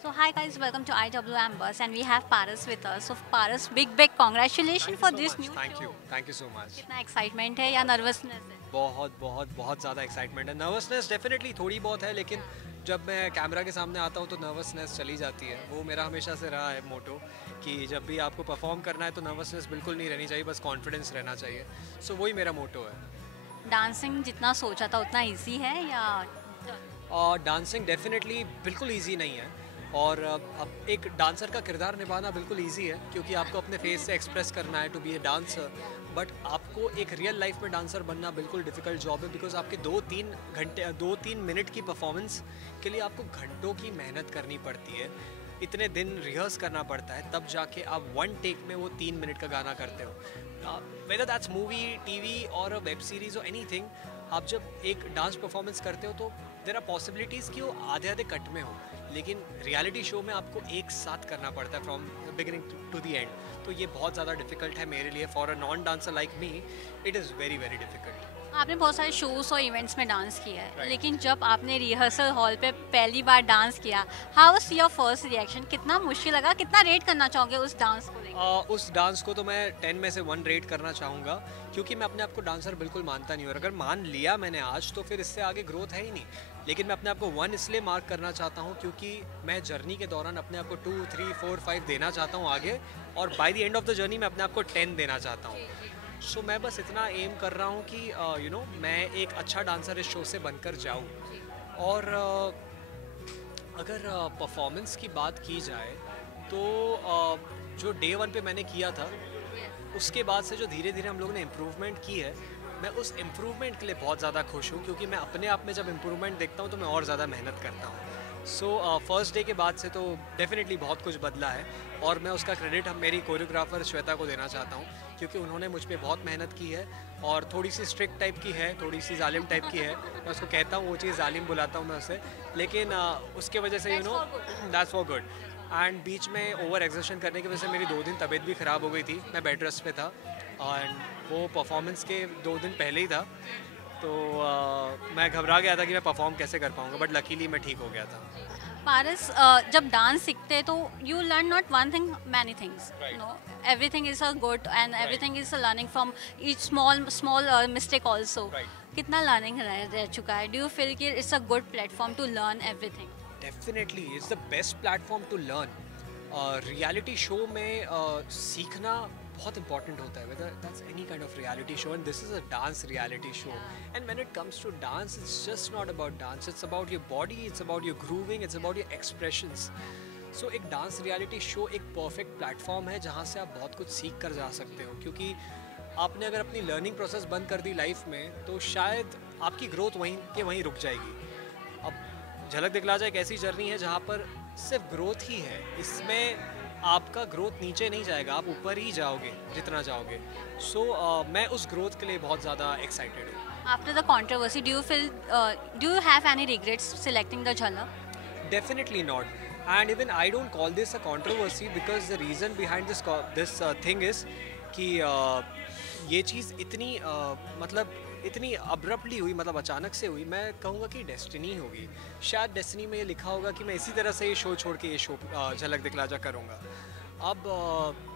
So hi guys, welcome to IWM Bus and we have Paras with us. So Paras, big congratulations for this new show. Thank you so much. कितना excitement है या nervousness है? बहुत ज़्यादा excitement है। Nervousness definitely थोड़ी बहुत है, लेकिन जब मैं कैमरा के सामने आता हूँ तो नर्वसनेस चली जाती है। वो मेरा हमेशा से रहा है मोटो कि जब भी आपको परफॉर्म करना है तो नर्वसनेस बिल्कुल नहीं रहनी चाहिए, बस कॉन्फिडेंस रहना चाहिए। सो वही मेरा मोटो है। डांसिंग जितना सोचा था उतना इजी है या? और डांसिंग डेफिनेटली बिल्कुल ईजी नहीं है, और अब एक डांसर का किरदार निभाना बिल्कुल ईजी है क्योंकि आपको अपने फेस से एक्सप्रेस करना है to be a dancer. But आपको एक रियल लाइफ में डांसर बनना बिल्कुल डिफ़िकल्ट जॉब है, बिकॉज आपके 2-3 मिनट की परफॉर्मेंस के लिए आपको घंटों की मेहनत करनी पड़ती है। इतने दिन रिहर्स करना पड़ता है, तब जाके आप वन टेक में वो 3 मिनट का गाना करते हो। वेदर दैट्स मूवी, टीवी और वेब सीरीज और एनीथिंग, आप जब एक डांस परफॉर्मेंस करते हो तो देयर आर पॉसिबिलिटीज़ कि वो आधे आधे कट में हो, लेकिन रियलिटी शो में आपको एक साथ करना पड़ता है from beginning to the end. तो ये बहुत ज़्यादा डिफिकल्ट है मेरे लिए। For a non dancer like me it is very very difficult. आपने बहुत सारे शोज और इवेंट्स में डांस किया है, Right. लेकिन जब आपने रिहर्सल हॉल पे पहली बार डांस किया, how was your first reaction? कितना मुश्किल लगा? कितना रेट करना चाहोगे उस डांस को लेकर? उस डांस को तो मैं 10 में से 1 रेट करना चाहूँगा, क्योंकि मैं अपने आप को डांसर बिल्कुल मानता नहीं हूँ। और अगर मान लिया मैंने आज तो फिर इससे आगे ग्रोथ है ही नहीं। लेकिन मैं अपने आप को 1 इसलिए मार्क करना चाहता हूँ क्योंकि मैं जर्नी के दौरान अपने आप को 2, 3, 4, 5 देना चाहता हूँ आगे, और by the end of the journey मैं अपने आप को 10 देना चाहता हूँ। सो मैं बस इतना एम कर रहा हूँ कि मैं एक अच्छा डांसर इस शो से बनकर जाऊँ। और अगर परफॉर्मेंस की बात की जाए तो जो डे 1 पे मैंने किया था, उसके बाद से जो धीरे धीरे हम लोगों ने इम्प्रूवमेंट की है, मैं उस इम्प्रूवमेंट के लिए बहुत ज़्यादा खुश हूँ, क्योंकि मैं अपने आप में जब इम्प्रूवमेंट देखता हूँ तो मैं और ज़्यादा मेहनत करता हूँ। सो फर्स्ट डे के बाद से तो डेफिनेटली बहुत कुछ बदला है, और मैं उसका क्रेडिट हम मेरी कोरियोग्राफर श्वेता को देना चाहता हूँ, क्योंकि उन्होंने मुझ पर बहुत मेहनत की है। और थोड़ी सी स्ट्रिक्ट टाइप की है, थोड़ी सी जालिम टाइप की है। मैं उसको कहता हूँ वो चीज़ जालिम बुलाता हूँ मैं उसे, लेकिन उसके वजह से दैट्स फॉर गुड। एंड बीच में ओवर एक्सर्शन करने की वजह से मेरी 2 दिन तबीयत भी ख़राब हो गई थी, मैं बेड रेस्ट पे था, एंड वो परफॉर्मेंस के 2 दिन पहले ही था। तो मैं घबरा गया था कि मैं परफॉर्म कैसे कर पाऊँगा, बट लकीली मैं ठीक हो गया था। पारस, जब डांस सीखते हैं तो you learn not one thing, many things. Right. No, everything is a good and everything is a learning from each small mistake also. Right. कितना लर्निंग रह चुका है? डू यू फील कि it's a good platform to learn everything? Definitely it's the best platform to learn. Reality show में सीखना बहुत important होता है, whether that's any kind of reality show, and this is a dance reality show. And when it comes to dance, it's just not about dance, it's about your body, it's about your grooving, it's about your expressions. So एक dance reality show एक perfect platform है जहाँ से आप बहुत कुछ सीख कर जा सकते हो, क्योंकि आपने अगर अपनी लर्निंग प्रोसेस बंद कर दी लाइफ में तो शायद आपकी ग्रोथ वहीं के वहीं रुक जाएगी। अब झलक दिखला जा एक ऐसी जर्नी है जहाँ पर सिर्फ ग्रोथ ही है, इसमें आपका ग्रोथ नीचे नहीं जाएगा, आप ऊपर ही जाओगे जितना जाओगे। सो मैं उस ग्रोथ के लिए बहुत ज़्यादा एक्साइटेड हूँ। After the controversy, do you have any regrets selecting the Jhalak? Definitely not. And even I don't call this a controversy, because the reason behind this thing is कि ये चीज़ इतनी मतलब इतनी अब्रप्टली हुई, मतलब अचानक से हुई। मैं कहूँगा कि डेस्टिनी होगी, शायद डेस्टिनी में ये लिखा होगा कि मैं इसी तरह से ये शो छोड़ के ये शो झलक दिखला जा करूँगा। अब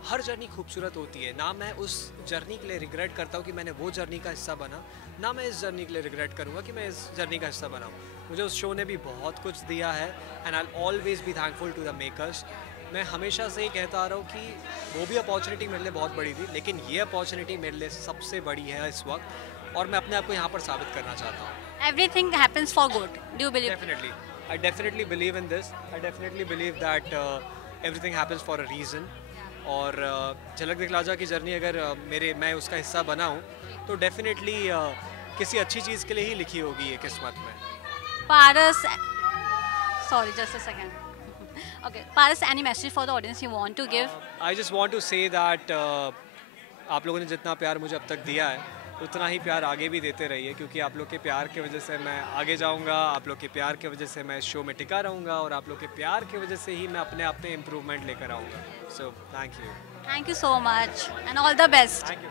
हर जर्नी खूबसूरत होती है ना। मैं उस जर्नी के लिए रिग्रेट करता हूँ कि मैंने वो जर्नी का हिस्सा बना, ना मैं इस जर्नी के लिए रिग्रेट करूँगा कि मैं इस जर्नी का हिस्सा बनाऊँ। मुझे उस शो ने भी बहुत कुछ दिया है, and I always be thankful to the makers. मैं हमेशा से ही कहता आ रहा हूँ कि वो भी अपॉर्चुनिटी मेरे लिए बहुत बड़ी थी, लेकिन ये अपॉर्चुनिटी मेरे लिए सबसे बड़ी है इस वक्त, और मैं अपने आप को यहाँ पर साबित करना चाहता हूँ। Everything happens for good. Do you believe? Definitely. I definitely believe in this. I definitely believe that everything happens for a reason. और झलक दिखला जा की जर्नी अगर मैं उसका हिस्सा बना हूँ तो डेफिनेटली किसी अच्छी चीज़ के लिए ही लिखी होगी ये किस्मत में। Paras, sorry, just a second. Okay, Paras, any message for the audience you want to give? I just want to say that आप लोगों ने जितना प्यार मुझे अब तक दिया है उतना ही प्यार आगे भी देते रहिए, क्योंकि आप लोग के प्यार की वजह से मैं आगे जाऊंगा, आप लोग के प्यार की वजह से मैं इस शो में टिका रहूंगा, और आप लोग के प्यार की वजह से ही मैं अपने आप में इम्प्रूवमेंट लेकर आऊँगा। So thank you. Thank you so much and all the best. Thank you.